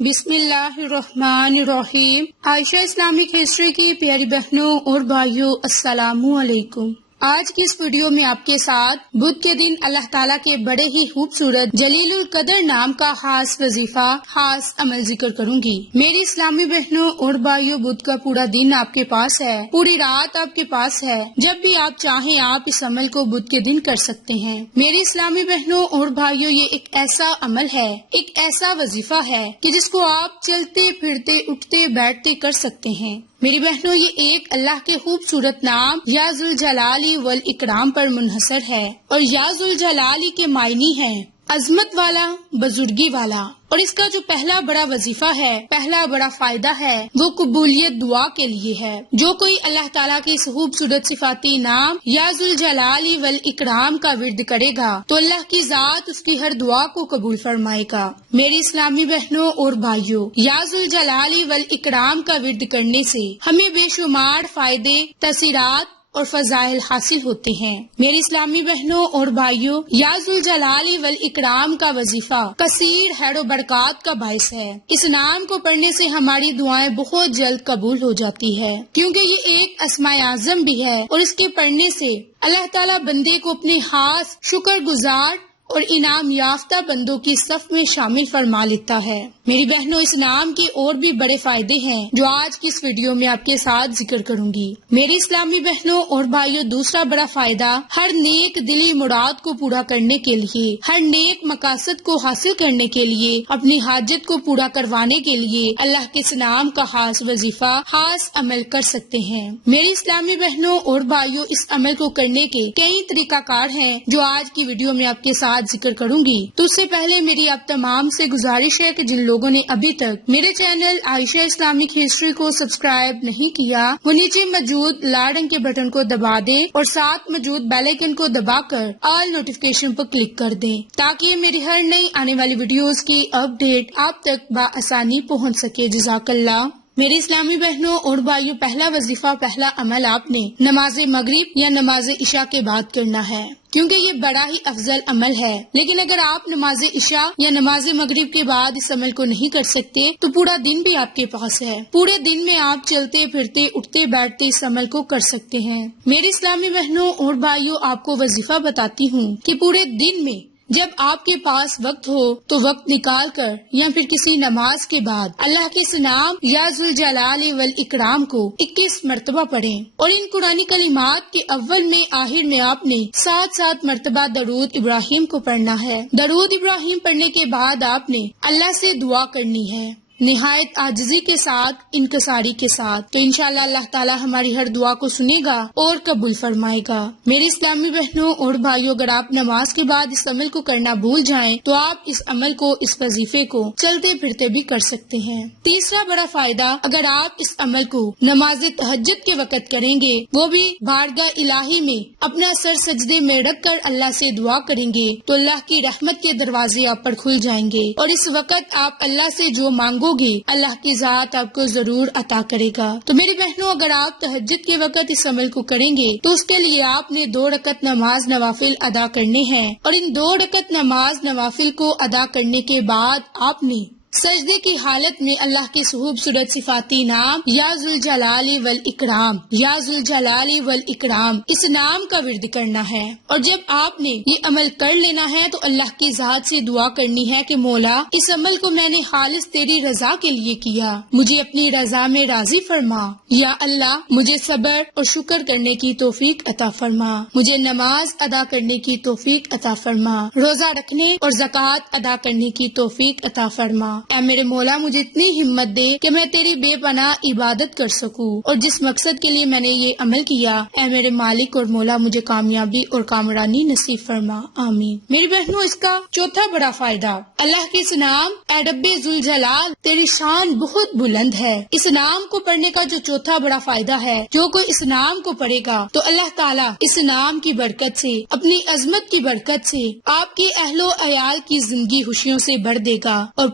بسم اللہ الرحمن الرحیم۔ عائشہ اسلامک ہسٹری کی پیاری بہنوں اور بھائیوں، السلام علیکم۔ آج کی اس ویڈیو میں آپ کے ساتھ بدھ کے دن اللہ تعالیٰ کے بڑے ہی خوبصورت جلیل القدر نام کا خاص وظیفہ، خاص عمل ذکر کروں گی۔ میری اسلامی بہنوں اور بھائیوں، بدھ کا پورا دن آپ کے پاس ہے، پوری رات آپ کے پاس ہے، جب بھی آپ چاہیں آپ اس عمل کو بدھ کے دن کر سکتے ہیں۔ میری اسلامی بہنوں اور بھائیوں، یہ ایک ایسا عمل ہے، ایک ایسا وظیفہ ہے کہ جس کو آپ چلتے پھرتے اٹھتے بیٹھتے کر سکتے ہیں۔ میری بہنوں، یہ ایک اللہ کے خوبصورت نام یا ذوالجلال والاکرام پر منحصر ہے، اور یا ذوالجلال کے معنی ہے عظمت والا، بزرگی والا۔ اور اس کا جو پہلا بڑا وظیفہ ہے، پہلا بڑا فائدہ ہے، وہ قبولیت دعا کے لیے ہے۔ جو کوئی اللہ تعالیٰ کے اس خوبصورت صفاتی نام یا ذوالجلال والاکرام کا ورد کرے گا تو اللہ کی ذات اس کی ہر دعا کو قبول فرمائے گا۔ میری اسلامی بہنوں اور بھائیوں، یا ذوالجلال والاکرام کا ورد کرنے سے ہمیں بے شمار فائدے، تاثیرات اور فضائل حاصل ہوتے ہیں۔ میری اسلامی بہنوں اور بھائیوں، یا ذوالجلال والاکرام کا وظیفہ کثیر خیر و برکات کا باعث ہے۔ اس نام کو پڑھنے سے ہماری دعائیں بہت جلد قبول ہو جاتی ہے، کیونکہ یہ ایک اسماء اعظم بھی ہے، اور اس کے پڑھنے سے اللہ تعالیٰ بندے کو اپنے خاص شکر گزار اور انعام یافتہ بندوں کی صف میں شامل فرما لیتا ہے۔ میری بہنوں، اس نام کے اور بھی بڑے فائدے ہیں جو آج کی اس ویڈیو میں آپ کے ساتھ ذکر کروں گی۔ میری اسلامی بہنوں اور بھائیوں، دوسرا بڑا فائدہ، ہر نیک دلی مراد کو پورا کرنے کے لیے، ہر نیک مقاصد کو حاصل کرنے کے لیے، اپنی حاجت کو پورا کروانے کے لیے اللہ کے اس نام کا خاص وظیفہ، خاص عمل کر سکتے ہیں۔ میری اسلامی بہنوں اور بھائیوں، اس عمل کو کرنے کے کئی طریقہ کار ہیں جو آج کی ویڈیو میں آپ کے ساتھ ذکر کروں گی۔ تو اس سے پہلے میری آپ تمام سے گزارش ہے کہ جن لوگوں نے ابھی تک میرے چینل عائشہ اسلامک ہسٹری کو سبسکرائب نہیں کیا، وہ نیچے موجود لال رنگ کے بٹن کو دبا دیں اور ساتھ موجود بیل آئیکن کو دبا کر آل نوٹیفیکیشن پر کلک کر دیں، تاکہ میری ہر نئی آنے والی ویڈیوز کی اپڈیٹ آپ تک بآسانی پہنچ سکے۔ جزاک اللہ۔ میری اسلامی بہنوں اور بھائیوں، پہلا وظیفہ، پہلا عمل آپ نے نماز مغرب یا نماز عشاء کے بعد کرنا ہے، کیونکہ یہ بڑا ہی افضل عمل ہے۔ لیکن اگر آپ نماز عشاء یا نماز مغرب کے بعد اس عمل کو نہیں کر سکتے تو پورا دن بھی آپ کے پاس ہے۔ پورے دن میں آپ چلتے پھرتے اٹھتے بیٹھتے اس عمل کو کر سکتے ہیں۔ میری اسلامی بہنوں اور بھائیوں، آپ کو وظیفہ بتاتی ہوں کہ پورے دن میں جب آپ کے پاس وقت ہو تو وقت نکال کر یا پھر کسی نماز کے بعد اللہ کے اس نام یا ذوالجلال والاکرام کو 21 مرتبہ پڑھیں، اور ان قرآنی کلمات کے اول میں آخر میں آپ نے 7 مرتبہ درود ابراہیم کو پڑھنا ہے۔ درود ابراہیم پڑھنے کے بعد آپ نے اللہ سے دعا کرنی ہے، نہایت عاجزی کے ساتھ، انکساری کے ساتھ، تو انشاءاللہ اللہ تعالی ہماری ہر دعا کو سنے گا اور قبول فرمائے گا۔ میری اسلامی بہنوں اور بھائیوں، اگر آپ نماز کے بعد اس عمل کو کرنا بھول جائیں تو آپ اس عمل کو، اس وظیفے کو چلتے پھرتے بھی کر سکتے ہیں۔ تیسرا بڑا فائدہ، اگر آپ اس عمل کو نماز تہجد کے وقت کریں گے، وہ بھی بارگاہ الہی میں اپنا سر سجدے میں رکھ کر اللہ سے دعا کریں گے، تو اللہ کی رحمت کے دروازے آپ پر کھل جائیں گے، اور اس وقت آپ اللہ سے جو مانگو گی اللہ کی ذات آپ کو ضرور عطا کرے گا۔ تو میری بہنوں، اگر آپ تہجد کے وقت اس عمل کو کریں گے تو اس کے لیے آپ نے 2 رکعت نماز نوافل ادا کرنے ہیں، اور ان 2 رکعت نماز نوافل کو ادا کرنے کے بعد آپ نے سجدے کی حالت میں اللہ کے خوبصورت صفاتی نام یا ذوالجلال والاکرام، یا ذوالجلال والاکرام، اس نام کا ورد کرنا ہے۔ اور جب آپ نے یہ عمل کر لینا ہے تو اللہ کی ذات سے دعا کرنی ہے کہ مولا، اس عمل کو میں نے خالص تیری رضا کے لیے کیا، مجھے اپنی رضا میں راضی فرما۔ یا اللہ، مجھے صبر اور شکر کرنے کی توفیق عطا فرما، مجھے نماز ادا کرنے کی توفیق عطا فرما، روزہ رکھنے اور زکوٰۃ ادا کرنے کی توفیق عطا فرما۔ اے میرے مولا، مجھے اتنی ہمت دے کہ میں تیری بے پناہ عبادت کر سکوں، اور جس مقصد کے لیے میں نے یہ عمل کیا، اے میرے مالک اور مولا، مجھے کامیابی اور کامرانی نصیب فرما، آمین۔ میری بہنوں، اس کا چوتھا بڑا فائدہ، اللہ کے اس نام اے رب ذوالجلال، تیری شان بہت بلند ہے۔ اس نام کو پڑھنے کا جو چوتھا بڑا فائدہ ہے، جو کوئی اس نام کو پڑھے گا تو اللہ تعالیٰ اس نام کی برکت سے، اپنی عظمت کی برکت سے آپ کے اہل و عیال کی زندگی خوشیوں سے بھر دے گا، اور